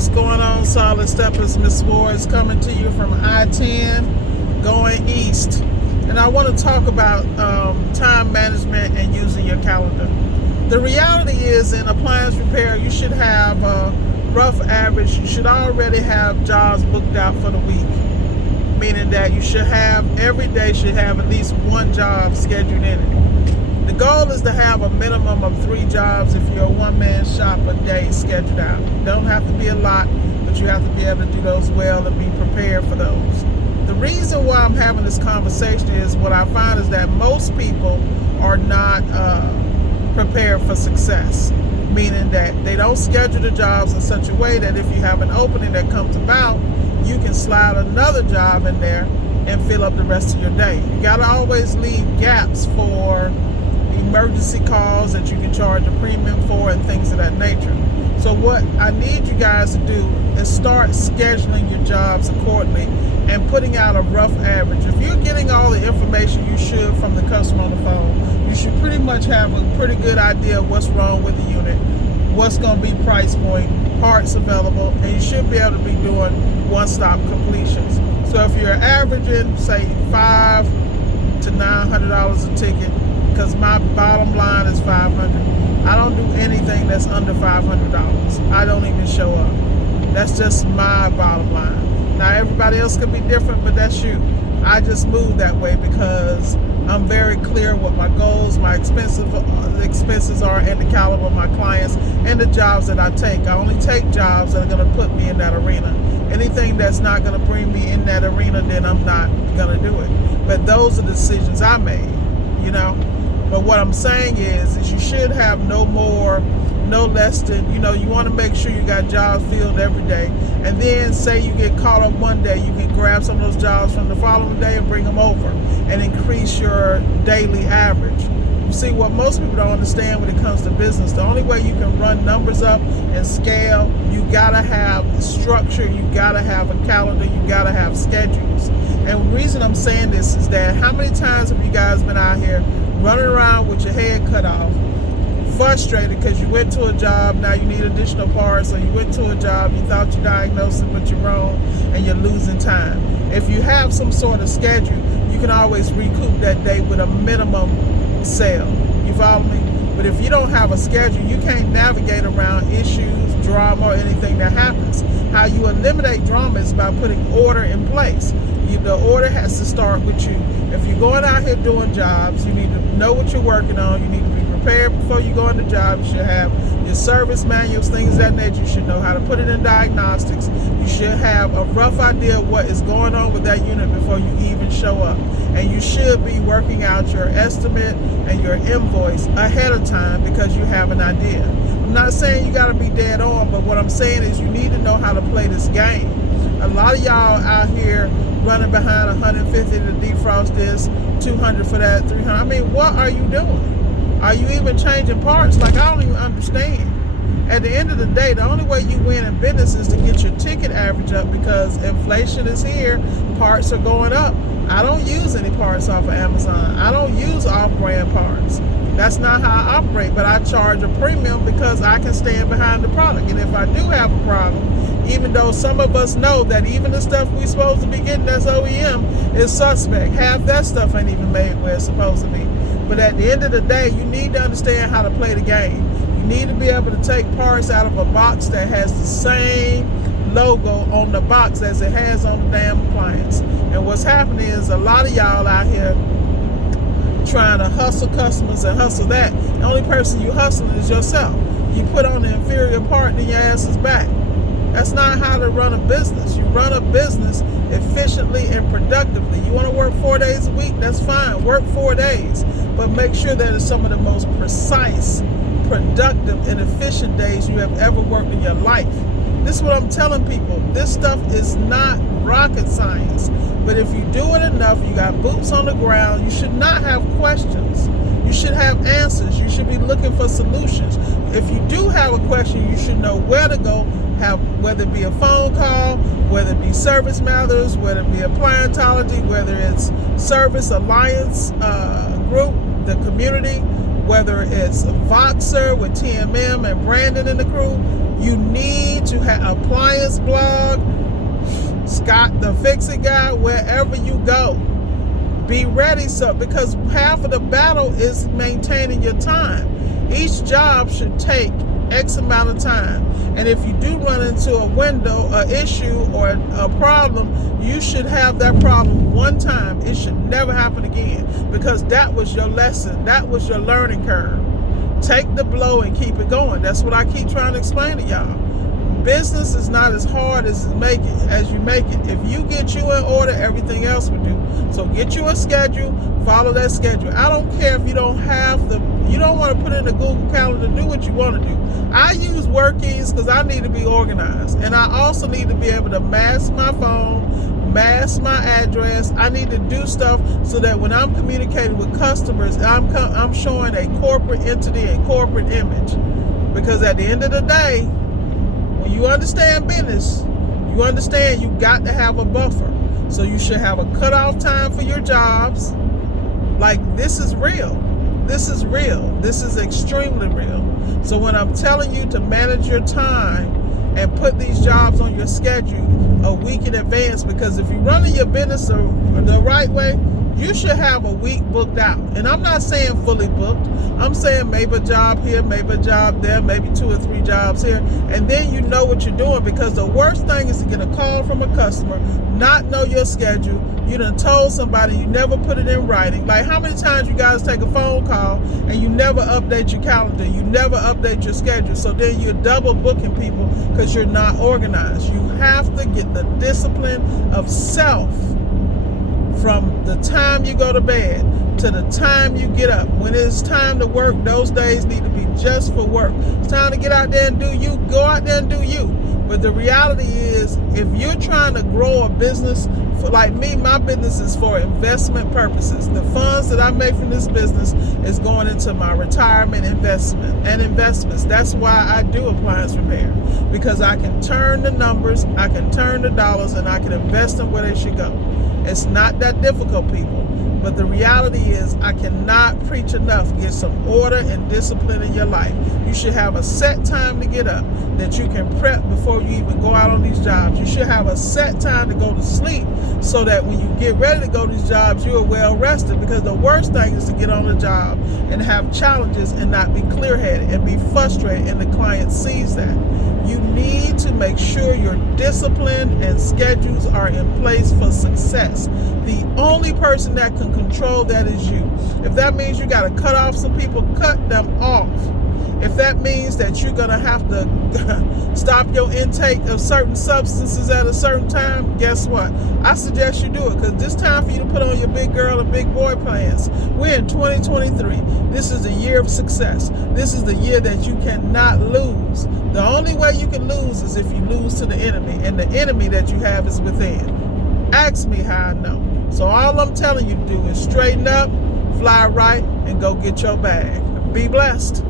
What's going on, Solid Steppers? Miss Ward's coming to you from I-10 going east. And I want to talk about time management and using your calendar. The reality is, in appliance repair, you should have a rough average. You should already have jobs booked out for the week, meaning that you should have, every day should have at least one job scheduled in it. The goal is to have a minimum of 3 jobs if you're a one-man shop a day scheduled out. Don't have to be a lot, but you have to be able to do those well and be prepared for those. The reason why I'm having this conversation is what I find is that most people are not prepared for success, meaning that they don't schedule the jobs in such a way that if you have an opening that comes about, you can slide another job in there and fill up the rest of your day. You got to always leave gaps for emergency calls that you can charge a premium for and things of that nature. So what I need you guys to do is start scheduling your jobs accordingly and putting out a rough average. If you're getting all the information you should from the customer on the phone, you should pretty much have a pretty good idea of what's wrong with the unit, what's going to be price point, parts available, and you should be able to be doing one-stop completions. So if you're averaging, say, $500 to $900 a ticket, because my bottom line is $500. I don't do anything that's under $500. I don't even show up. That's just my bottom line. Now everybody else could be different, but that's you. I just move that way because I'm very clear what my goals, my expenses are, and the caliber of my clients and the jobs that I take. I only take jobs that are going to put me in that arena. Anything that's not going to bring me in that arena, then I'm not going to do it. But those are decisions I made, you know. But what I'm saying is you should have no less than, you want to make sure you got jobs filled every day. And then say you get caught up one day, you can grab some of those jobs from the following day and bring them over and increase your daily average. You see, what most people don't understand when it comes to business, the only way you can run numbers up and scale, you got to have structure, you got to have a calendar, you got to have schedules. And the reason I'm saying this is that how many times have you guys been out here running around with your head cut off, frustrated because you went to a job, now you need additional parts, or you went to a job, you thought you diagnosed it, but you're wrong, and you're losing time. If you have some sort of schedule, you can always recoup that day with a minimum sale. You follow me? But if you don't have a schedule, you can't navigate around issues, drama, or anything that happens. How you eliminate drama is by putting order in place. The order has to start with you. If you're going out here doing jobs, you need to know what you're working on. You need to be prepared before you go on the job. You should have your service manuals, things of that nature. You should know how to put it in diagnostics. You should have a rough idea of what is going on with that unit before you even show up. And you should be working out your estimate and your invoice ahead of time because you have an idea. I'm not saying you got to be dead on, but what I'm saying is you need to know how to play this game. A lot of y'all out here running behind 150 to defrost this, 200 for that, 300. I mean, what are you doing? Are you even changing parts? Like, I don't even understand. At the end of the day, the only way you win in business is to get your ticket average up because inflation is here, parts are going up. I don't use any parts off of Amazon. I don't use off-brand parts. That's not how I operate, but I charge a premium because I can stand behind the product. And if I do have a problem, even though some of us know that even the stuff we're supposed to be getting that's OEM is suspect, half that stuff ain't even made where it's supposed to be. But at the end of the day, you need to understand how to play the game. You need to be able to take parts out of a box that has the same logo on the box as it has on the damn appliance. And what's happening is a lot of y'all out here trying to hustle customers and hustle that. The only person you hustling is yourself. You put on the inferior part, then your ass is back. That's not how to run a business. You run a business efficiently and productively. You want to work 4 days a week? That's fine. Work 4 days. But make sure that it's some of the most precise, productive, and efficient days you have ever worked in your life. This is what I'm telling people. This stuff is not rocket science. But if you do it enough, you got boots on the ground, you should not have questions. You should have answers. You should be looking for solutions. If you do have a question, you should know where to go, whether it be a phone call, whether it be service matters, whether it be appliantology, whether it's service alliance group, the community, whether it's Voxer with TMM and Brandon and the crew, you need to have Appliance blog, Scott the Fix-It guy, wherever you go. Be ready, because half of the battle is maintaining your time. Each job should take X amount of time. And if you do run into a window, an issue, or a problem, you should have that problem one time. It should never happen again, because that was your lesson. That was your learning curve. Take the blow and keep it going. That's what I keep trying to explain to y'all. Business is not as hard as you make it. If you get you in order, everything else will do. So get you a schedule, follow that schedule. I don't care if you don't want to put in a Google Calendar, do what you want to do. I use WORKIZ because I need to be organized. And I also need to be able to mask my phone, mask my address. I need to do stuff so that when I'm communicating with customers, I'm showing a corporate entity and corporate image. Because at the end of the day, when you understand business, you understand you got to have a buffer. So you should have a cutoff time for your jobs. Like, this is real. This is real. This is extremely real. So when I'm telling you to manage your time and put these jobs on your schedule a week in advance, because if you're running your business the right way, you should have a week booked out. And I'm not saying fully booked. I'm saying maybe a job here, maybe a job there, maybe 2 or 3 jobs here. And then you know what you're doing, because the worst thing is to get a call from a customer, not know your schedule. You done told somebody, you never put it in writing. Like, how many times you guys take a phone call and you never update your calendar, you never update your schedule, so then you're double booking people because you're not organized. You have to get the discipline of self from the time you go to bed to the time you get up. When it's time to work, those days need to be just for work. It's time to get out there and do you, go out there and do you. But the reality is, if you're trying to grow a business, like me, my business is for investment purposes. The funds that I make from this business is going into my retirement investments. That's why I do appliance repair, because I can turn the numbers, I can turn the dollars, and I can invest them where they should go. It's not that difficult, people. But the reality is, I cannot preach enough. Get some order and discipline in your life. You should have a set time to get up that you can prep before you even go out on these jobs. You should have a set time to go to sleep so that when you get ready to go to these jobs, you are well rested. Because the worst thing is to get on a job and have challenges and not be clear-headed and be frustrated, and the client sees that. You need to make sure your discipline and schedules are in place for success. The only person that can control that is you. If that means you got to cut off some people, cut them off. If that means that you're going to have to stop your intake of certain substances at a certain time, guess what? I suggest you do it, because it's time for you to put on your big girl and big boy plans. We're in 2023. This is the year of success. This is the year that you cannot lose. The only way you can lose is if you lose to the enemy, and the enemy that you have is within. Ask me how I know. So all I'm telling you to do is straighten up, fly right, and go get your bag. Be blessed.